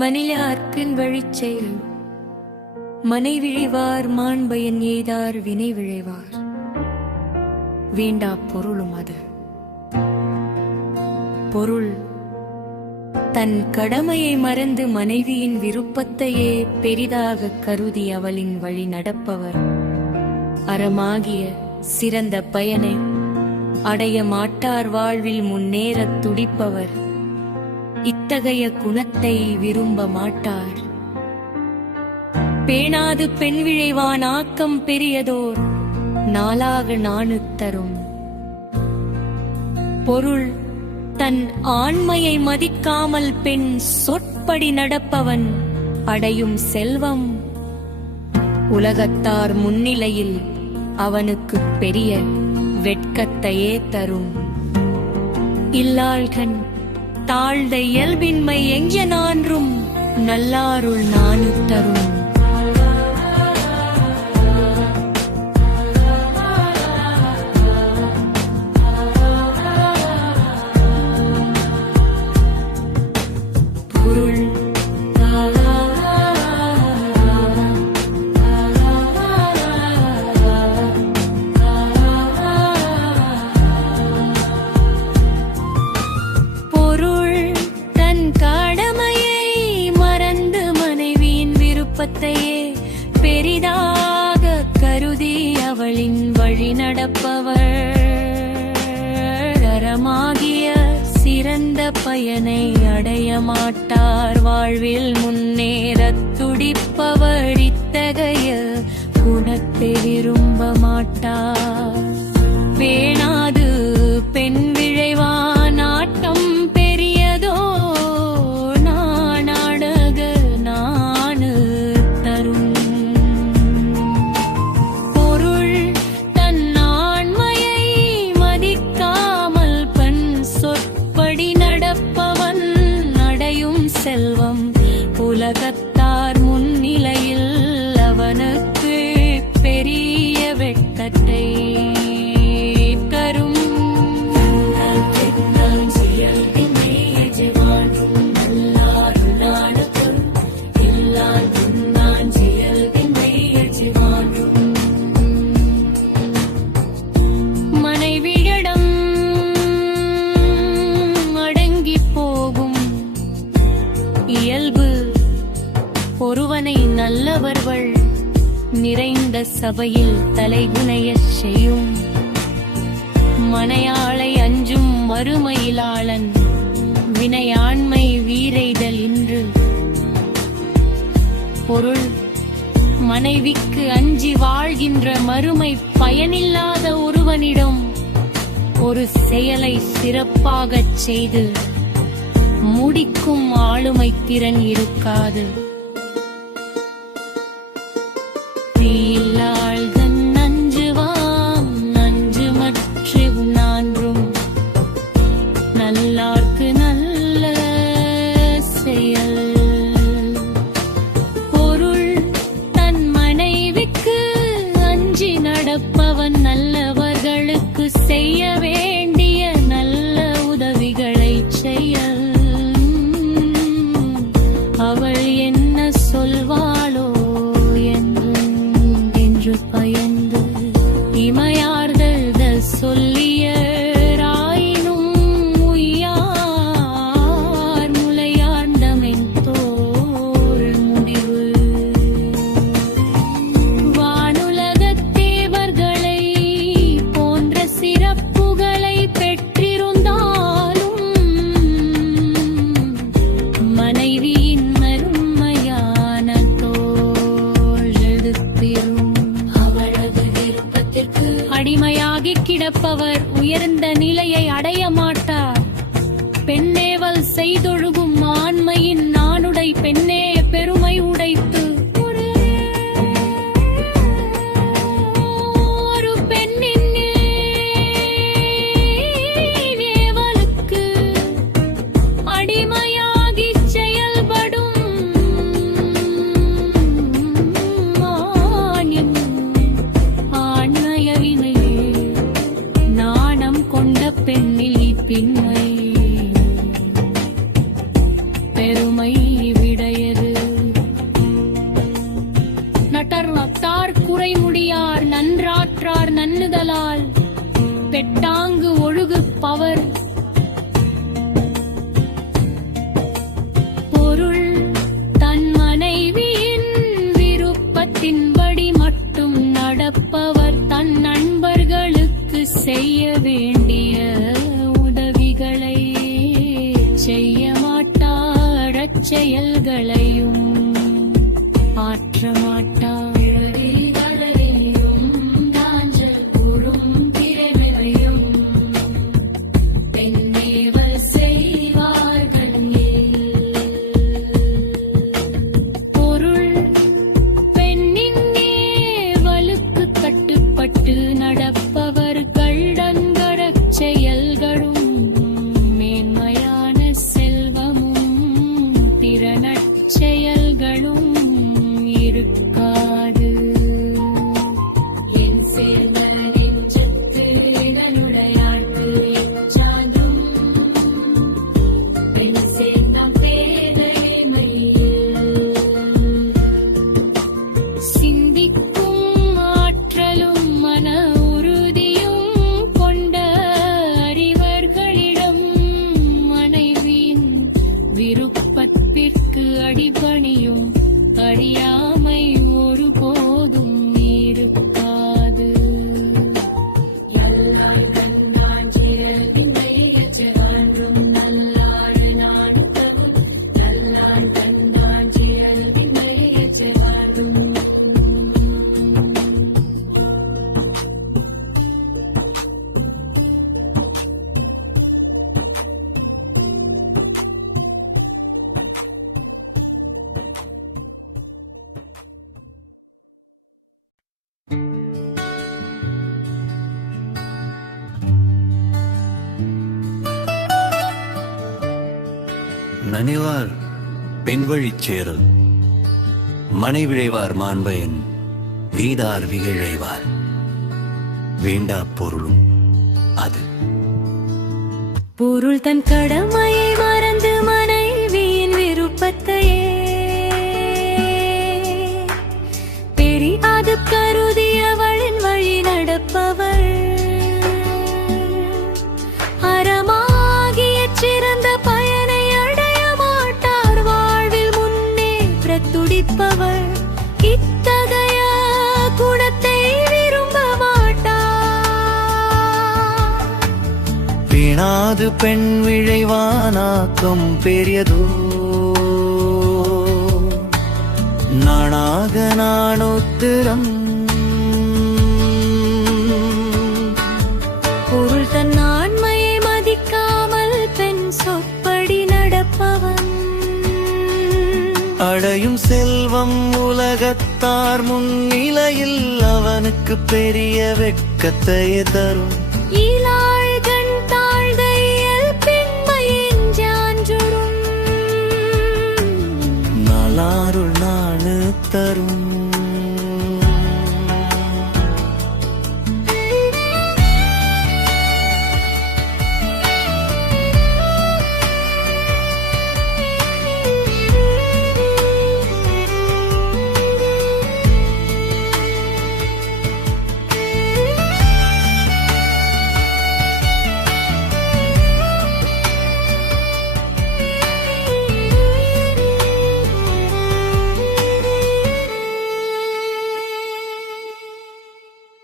மணிலார்க்கின் வழிச்செயல் மனை விழைவார் மாண்பயன் எய்தார் வினை விழைவார் வேண்டா பொருளும் அது. பொருள் தன் கடமையை மறந்து மனைவியின் விருப்பத்தையே பெரிதாக கருதி அவளின் வழி நடப்பவர் அறமாகிய சிறந்த பயனை அடைய மாட்டார். வாழ்வில் முன்னேறத் துடிப்பவர் இத்தகைய குணத்தை விரும்ப மாட்டார். பேணாது பெண் விழைவான் ஆக்கம் பெரியதோர் நாளாக நாணுத்தரும். பொருள் தன் ஆண்மையை மதிக்காமல் பெண் சொற்படி நடப்பவன் அடையும் செல்வம் உலகத்தார் முன்னிலையில் அவனுக்கு பெரிய வெட்கத்தையே தரும். இல்லாள்கண் தாழ்ந்த இயல்பின்மை எங்க நான்றும் நல்லாருள் நானு தரும். பெரிதாக கருதி அவளின் வழி நடப்பவர் அறமாகிய சிறந்த பயனை அடைய மாட்டார். வாழ்வில் முன்னேறத் துடிப்பவர் இத்தகைய குணத்தை விரும்ப மாட்டார். பேணாது பெண் விழைவான் ஆட்டம் பெரியதோ செல்வம் உலகத்தார் முன்னிலையில் அவனுக்கு பெரிய வெட்கத்தை தரும். மனைவியிடம் அடங்கி போகும் இயல்பு ஒருவனை நல்லவர்கள் நிறைந்த சபையில் தலைகுனையச் செய்யும். மனையாளை அஞ்சும் மறுமையிலாளன் வினையாண்மை வீரைதல் இன்று. பொருள் மனைவிக்கு அஞ்சி வாழ்கின்ற மறுமை பயனில்லாத ஒருவனிடம் ஒரு செயலை சிறப்பாகச் செய்து முடிக்கும் ஆளுமை திறன் இருக்காது. தீயில்லாள்தன் நஞ்சுவாம் நஞ்சு மற்று நான்றும் நல்லார்க்கு நல்ல செயல். பொருள் தன் மனைவிக்கு அஞ்சி நடப்பவன் நல்லவர்களுக்கு செய்ய வேண்டிய நல்ல உதவிகளை செயல். அவள் என்ன சொல்வாளோ என்று பயந்து இமையார்தல் சொல்லிய ராயினும் உய்யார் முலையார்ந்தமென் தோள் முடிவு. வானுலகத் தேவர்களை போன்ற சிறப்புகளை பெற்றிருந்தாலும் மனைவி அடிமையாகி கிடப்பவர் உயர்ந்த நிலையை அடைய மாட்டார். பெண்ணேவல் செய்தொழுகும் ஆண்மையின் நானுடை பெண்ணே பெருமை உடைத்து ஒரு பெண்ணின் ஏவலுக்கு அடிமையாகி செயல்படும் ஆண்மையவினை நாணம் கொண்ட பெண்ணில் பின்மை பெருமை செயல்களையும் ஆற்ற மாட்டார். அடிபணியும் அறியாமை ஒருபோதும் இருக்காது. எல்லார் கண்டான் சிறவினை வாழ்வும் நல்லாறு நாட்டவும் நல்லார் கண்டான் சிறவினை வாழ்வும். நனிவார் பெண்வழிச் சேரல் மனைவிழைவார் மாண்பயன் வீதார் விகிழைவார் வேண்டா பொருளும் அது. பொருள் தன் கடமையை மறந்து மனைவியின் விருப்பத்தையே பெரியாது கருதி அவளின் வழி நடப்பவள் அறமாகிய சிறந்த பயனை அடைய மாட்டார். வாழ்வில் முன்னேற்ற துடிப்பவள் இத்தகைய குணத்தை விரும்ப மாட்டார். வீணாது பெண் விழைவானாக்கம் பெரியதோ நானாக நானோத்திரம். பொருள் தன் ஆண்மையை மதிக்காமல் பெண் சொற்படி நடப்பவன் அடையும் செல்வம் உலகத்தார் முன்னிலையில் அவனுக்கு பெரிய வெட்கத்தையே தரும். இலாழ்கண் தாழ்கையில் பெண்மையின் சான்றுறும் நலாருள் நானு தரும்.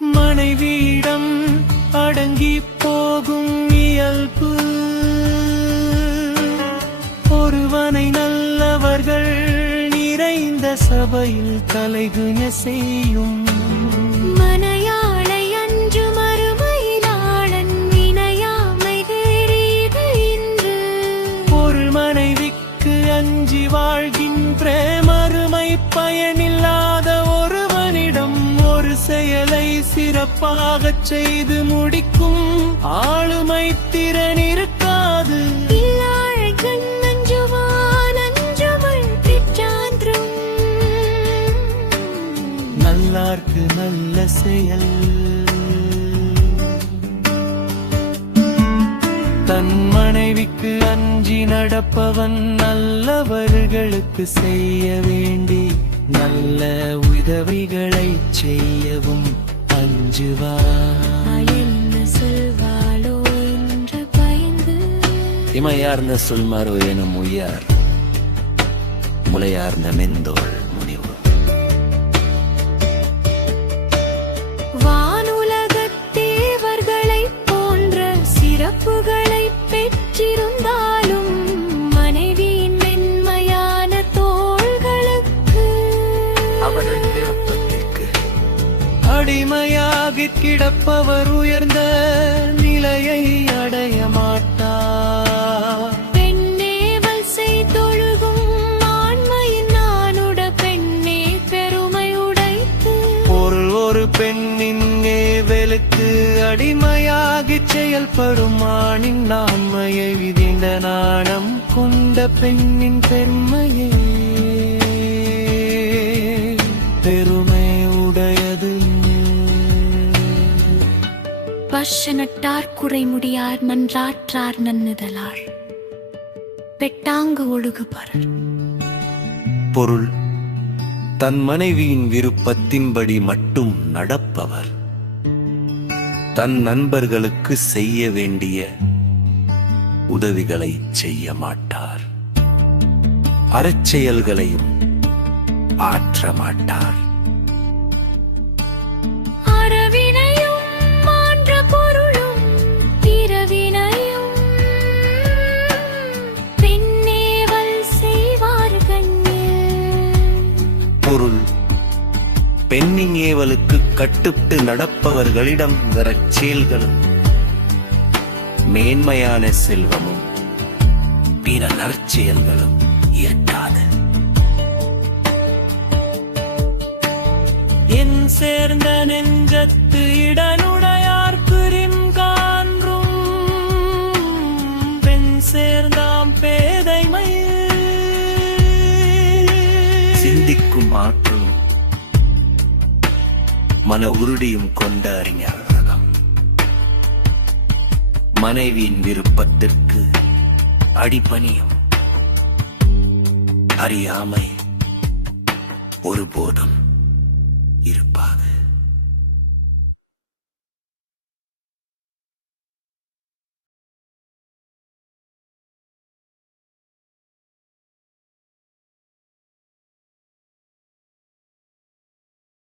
மனைவியிடம் அடங்கி போகும் இயல்பு ஒருவனை நல்லவர்கள் நிறைந்த சபையில் தலைகுஞ செய்யும். மனையாளை அன்று மறுமையிலாளன் வினையாமை வேறீது இன்று. பொருள் மனைவிக்கு அஞ்சி வாழ்கின்ற மறுமை பயனில்லாத ஒருவனிடம் ஒரு செயலை சிறப்பாகச் செய்து முடிக்கும் ஆளுமை திறன் இருக்காது. இலாழ்கண் அஞ்சுவான் அஞ்சுவள் பிற்றான்றும் நல்லார்க்கு நல்ல செயல் தன் மனைவிக்கு அஞ்சி நடப்பவன் நல்லவர்களுக்கு செய்ய வேண்டி நல்ல உதவிகளை செய்யவும் அஞ்சுவார். என்ன சொல்வாளோ என்று பயந்து இமையார்ந்த சொல்மாரோ எனும் உய்யார் முளையார்ந்த மெந்தோள் முனிவு. வானுலகத் தேவர்களைப் போன்ற சிறப்புகளை பெற்றிருந்தாலும் மனைவியின் மென்மையான கீழ் கிடப்பவர் உயர்ந்த நிலையை அடைய மாட்டார். பெண்ணேவல் செய்தொழுகும் ஆண்மையின் நானுட பெண்ணே பெருமை உடைத்து பொருள் ஒரு பெண்ணின் ஏவலுக்கு அடிமையாகிச் செயல்படும் ஆணின் நாண்மையை விதிந்த நாணம் கொண்ட பெண்ணின் பெருமையே பெருமை உடையது. வர்ஷனட்டார் குறைமுடியார் மன்றாற்றார் நன்னுதலாள் பெட்டாங்கு ஒழுகுபரர். பொருள் தன் மனைவியின் விருப்பத்தின்படி மட்டும் நடப்பவர் தன் நண்பர்களுக்கு செய்ய வேண்டிய உதவிகளை செய்ய மாட்டார். அறச்செயல்களையும் ஆற்ற மாட்டார். அறவினையும் மான்ற பொருளும் பிறவினையும் பெண்ணேவல் செய்வார் கண்ணில். பொருள் பெண்ணின் ஏவலுக்கு கட்டுப்பட்டு நடப்பவர்களிடம் வரச் செயல்களும் மேன்மையான செல்வமும் பிற நற்செயல்களும் இருக்காது. என் சேர்ந்த நெஞ்சத்து இடனுடையார் பிரின்கான்றும் பெண் சேர்ந்தாம் பேதைமை. சிந்திக்கும் ஆற்றலும் மன உறுதியும் கொண்ட அறிஞர் ரகம். மனைவியின் விருப்பத்திற்கு அடிபணியும் அறியாமை ஒருபோதும் இருப்பாக.